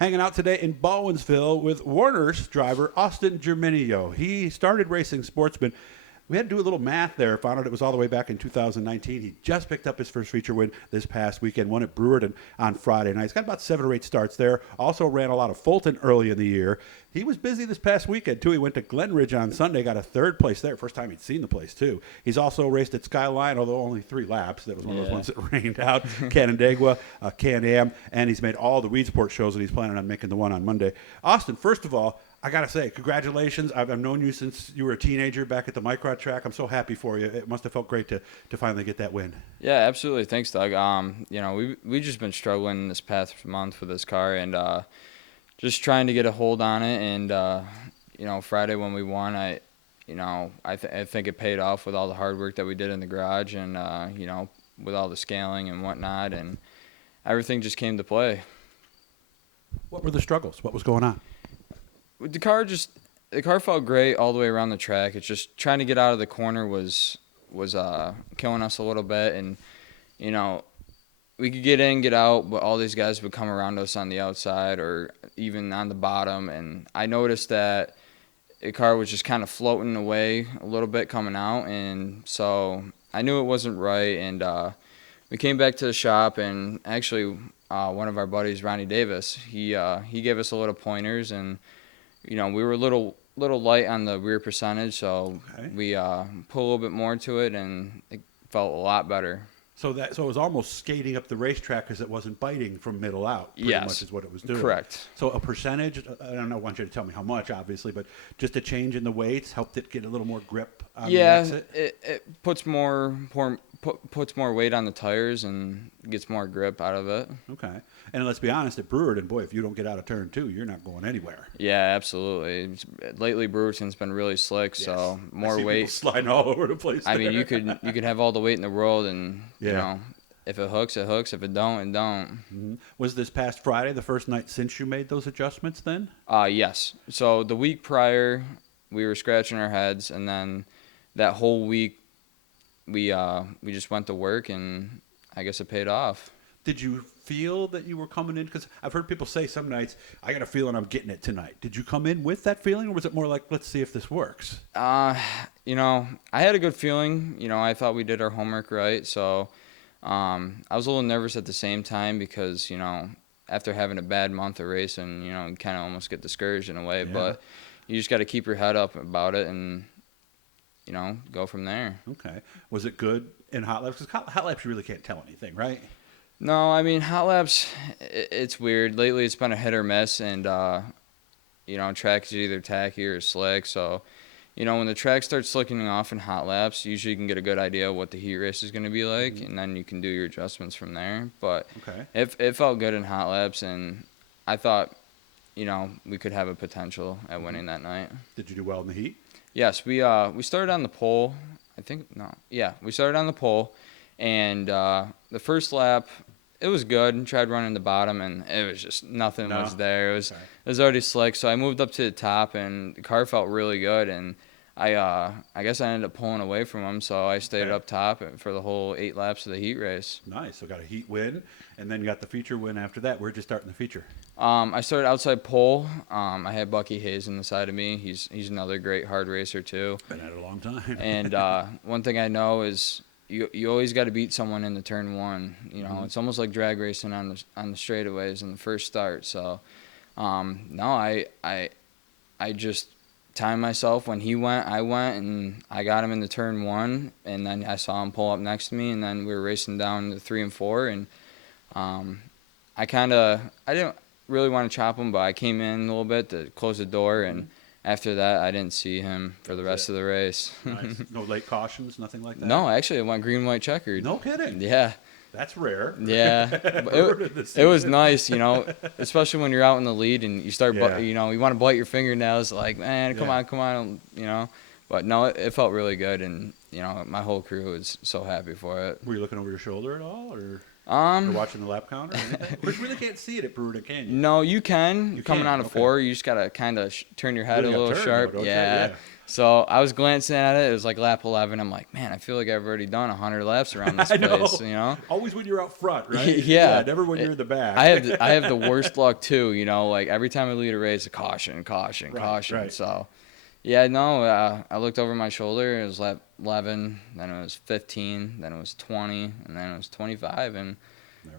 Hanging out today in Baldwinsville with Warner's driver, Austin Germinio. He started racing Sportsman. We had to do a little math there. Found out it was all the way back in 2019. He just picked up his first feature win this past weekend, won at Brewerton on Friday night. He's got about 7 or 8 starts there. Also ran a lot of Fulton early in the year. He was busy this past weekend, too. He went to Glen Ridge on Sunday, got a 3rd place there. First time he'd seen the place, too. He's also raced at Skyline, although only 3 laps. That was one of those ones that rained out. Canandaigua, Can-Am, and he's made all the Weedsport shows, and he's planning on making the one on Monday. Austin, first of all, I got to say, congratulations. I've known you since you were a teenager back at the Microt track. I'm so happy for you. It must have felt great to finally get that win. Yeah, absolutely. Thanks, Doug. We've just been struggling this past month with this car and just trying to get a hold on it. And, Friday when we won, I think it paid off with all the hard work that we did in the garage and, with all the scaling and whatnot. And everything just came to play. What were the struggles? What was going on? The car felt great all the way around the track. It's just trying to get out of the corner was killing us a little bit, and we could get in, get out, but all these guys would come around us on the outside or even on the bottom, and I noticed that the car was just kind of floating away a little bit coming out, and so I knew it wasn't right, and we came back to the shop, and actually one of our buddies, Ronnie Davis, he gave us a little pointers, and we were a little light on the rear percentage, so we put a little bit more to it, and it felt a lot better. So it was almost skating up the racetrack because it wasn't biting from middle out. Pretty much is what it was doing. Correct. So a percentage, I don't want you to tell me how much, obviously, but just a change in the weights helped it get a little more grip on the exit? Yeah, it puts more weight on the tires and gets more grip out of it. Okay. And let's be honest, at Brewerton, boy, if you don't get out of turn 2, you're not going anywhere. Yeah, absolutely. Lately, Brewerton's been really slick, so more weight. Sliding all over the place. I mean, you could have all the weight in the world, and if it hooks, it hooks. If it don't, it don't. Mm-hmm. Was this past Friday the first night since you made those adjustments then? Yes. So the week prior, we were scratching our heads, and then that whole week, we just went to work, and I guess it paid off. Did you feel that you were coming in? Because I've heard people say some nights, I got a feeling I'm getting it tonight. Did you come in with that feeling, or was it more like, let's see if this works? I had a good feeling. I thought we did our homework right. So I was a little nervous at the same time because, after having a bad month of racing, you kind of almost get discouraged in a way. Yeah. But you just got to keep your head up about it and, go from there. Okay. Was it good in hot laps? Because hot laps, you really can't tell anything, right? No, I mean, hot laps, it's weird. Lately, it's been a hit or miss, and, track is either tacky or slick. So, when the track starts slicking off in hot laps, usually you can get a good idea of what the heat race is going to be like, and then you can do your adjustments from there. But it felt good in hot laps, and I thought, we could have a potential at winning that night. Did you do well in the heat? Yes, we started on the pole. We started on the pole, and the first lap, it was good. Tried running the bottom, and it was just nothing was there. It was already slick, so I moved up to the top, and the car felt really good. And I guess I ended up pulling away from him, so I stayed up top for the whole 8 laps of the heat race. Nice. So got a heat win, and then you got the feature win after that. Where'd you start in the feature? I started outside pole. I had Bucky Hayes on the side of me. He's another great hard racer too. Been at it a long time. And one thing I know is you always got to beat someone in the turn 1. It's almost like drag racing on the straightaways in the first start. So I just timed myself. When he went, I went, and I got him in the turn 1, and then I saw him pull up next to me, and then we were racing down to 3 and 4, and I didn't really want to chop him, but I came in a little bit to close the door, and after that, I didn't see him for the rest of the race. Nice. No late cautions, nothing like that? No, actually, it went green, white, checkered. No kidding? Yeah. That's rare. Yeah. It was nice, especially when you're out in the lead and you start, you want to bite your fingernails, like, man, come on, But no, it felt really good, and, my whole crew was so happy for it. Were you looking over your shoulder at all, or? Or watching the lap count or anything? But you really can't see it at Brewerton, can you? No, you can. You Coming can, out of okay. 4, you just got to kind of turn your head Really a gotta little turn, sharp. though, don't you? Yeah. Yeah. So I was glancing at it. It was like lap 11. I'm like, man, I feel like I've already done 100 laps around this I know. place, you know? Always when you're out front, right? Yeah. Never when you're in the back. I have the worst luck, too, you know? Like, every time I lead a race, caution. Right. So, yeah, no, I looked over my shoulder. It was lap 11, then it was 15, then it was 20, and then it was 25, and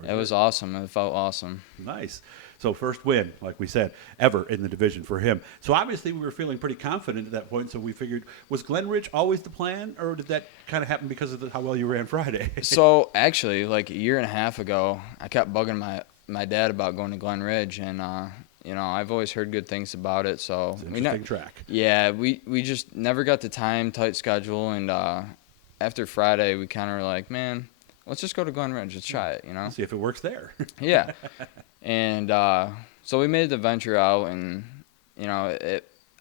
it was awesome. It felt awesome. Nice. So first win, like we said, ever in the division for him. So obviously we were feeling pretty confident at that point. So we figured, was Glen Ridge always the plan, or did that kind of happen because of how well you ran Friday? So actually, like a year and a half ago, I kept bugging my dad about going to Glen Ridge, and you know, I've always heard good things about it. So It's an interesting track. Yeah, we just never got the time, tight schedule, and after Friday, we kind of were like, man, let's just go to Glen Ridge. Let's try it, you know? See if it works there. Yeah. And so we made the venture out, and, you know,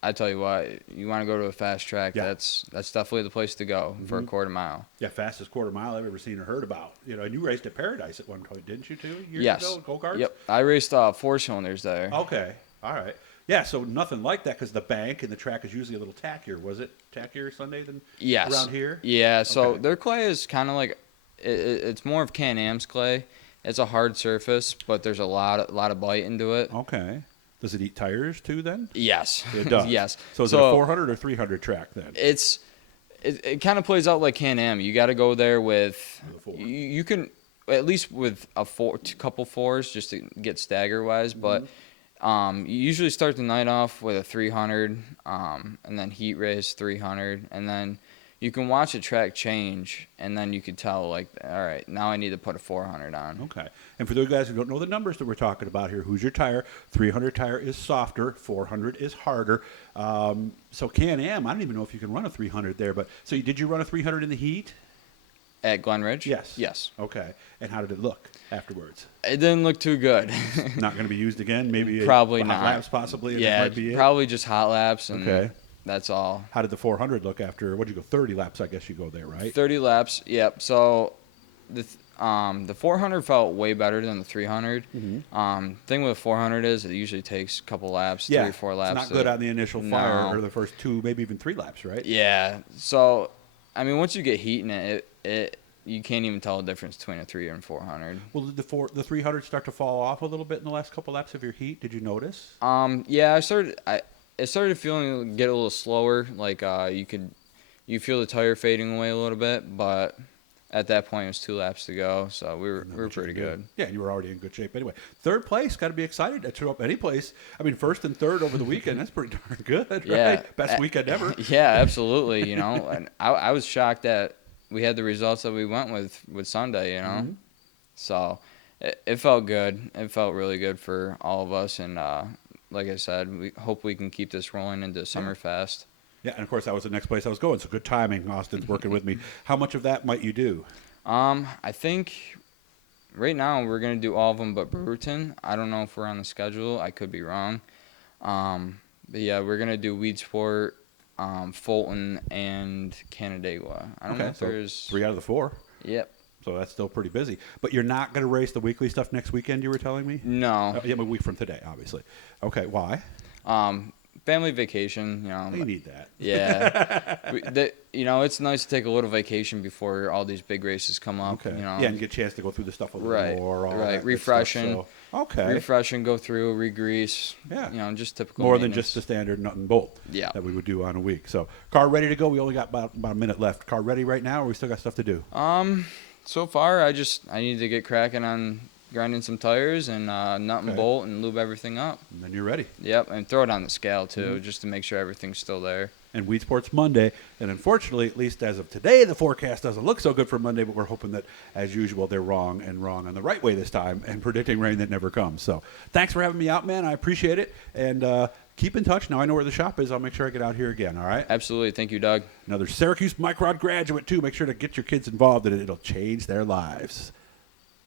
I tell you what, you want to go to a fast track, Yeah. that's definitely the place to go for a quarter mile. Yeah, fastest quarter mile I've ever seen or heard about. You know, and you raced at Paradise at one point, didn't you, too? Years Yes. ago, go-karts? Yep. I raced 4-cylinders there. Okay. All right. Yeah, so nothing like that because the bank and the track is usually a little tackier. Was it tackier Sunday than Yes. around here? Yeah, so Okay. their clay is kind of like, it's more of Can-Am's clay. It's a hard surface, but there's a lot of bite into it. Okay. Does it eat tires, too, then? Yes. It does. Yes. So is it a 400 or 300 track, then? It kind of plays out like Can-Am. You got to go there with With a 4. you can at least with a couple 4s just to get stagger wise, but you usually start the night off with a 300, and then heat race 300, and then you can watch a track change, and then you could tell, like, all right, now I need to put a 400 on. Okay. And for those guys who don't know the numbers that we're talking about here, who's your tire? 300 tire is softer, 400 is harder. So Can-Am, I don't even know if you can run a 300 there. But so did you run a 300 in the heat? At Glen Ridge? Yes. Yes. Okay. And how did it look afterwards? It didn't look too good. Not going to be used again? Maybe Probably hot not. laps possibly? And that Yeah, might be it? probably just hot laps, and Okay. that's all. How did the 400 look after, what did you go, 30 laps, I guess you go there, right? 30 laps, yep. So the 400 felt way better than the 300. Thing with 400 is it usually takes a couple laps, 3 or 4 laps. It's not good on the initial fire No. or the first 2, maybe even 3 laps, right? Yeah. So, I mean, once you get heat in it you can't even tell the difference between a 3 and 400. Well, did the 300 start to fall off a little bit in the last couple laps of your heat? Did you notice? Yeah, it started feeling get a little slower. Like you feel the tire fading away a little bit, but at that point it was 2 laps to go, so we were pretty good. Yeah, you were already in good shape anyway. Third place, got to be excited to show up any place. I mean, first and third over the weekend, that's pretty darn good, right? Yeah. Best weekend ever. Yeah, absolutely. You know, and I was shocked that we had the results that we went with Sunday. You know, so it felt good. It felt really good for all of us, and like I said, we hope we can keep this rolling into Summerfest. Yeah, and of course that was the next place I was going. So good timing. Austin's working with me. How much of that might you do? I think right now we're gonna do all of them, but Brewerton. I don't know if we're on the schedule. I could be wrong. But yeah, we're gonna do Weedsport, Fulton, and Canandaigua. I don't know if so there's 3 out of the 4. Yep. So that's still pretty busy. But you're not going to race the weekly stuff next weekend, you were telling me? No. Yeah, a week from today, obviously. Okay, why? Family vacation, you know. You need that. Yeah. You know, it's nice to take a little vacation before all these big races come up. Okay. You know? Yeah, and get a chance to go through the stuff a little Right. more. All Right. that good Refreshing. stuff, so. Okay. Refresh and go through, re-grease. Yeah. You know, just typical More than maintenance. just the standard nut and bolt Yeah. that we would do on a week. So, car ready to go. We only got about a minute left. Car ready right now, or we still got stuff to do? So far, I need to get cracking on grinding some tires and nut and bolt and lube everything up. And then you're ready. Yep, and throw it on the scale too, just to make sure everything's still there. And Weed Sports Monday. And unfortunately, at least as of today, the forecast doesn't look so good for Monday, but we're hoping that, as usual, they're wrong on the right way this time and predicting rain that never comes. So thanks for having me out, man. I appreciate it. And keep in touch. Now I know where the shop is. I'll make sure I get out here again, all right? Absolutely. Thank you, Doug. Another Syracuse Microd graduate, too. Make sure to get your kids involved in it. It'll change their lives.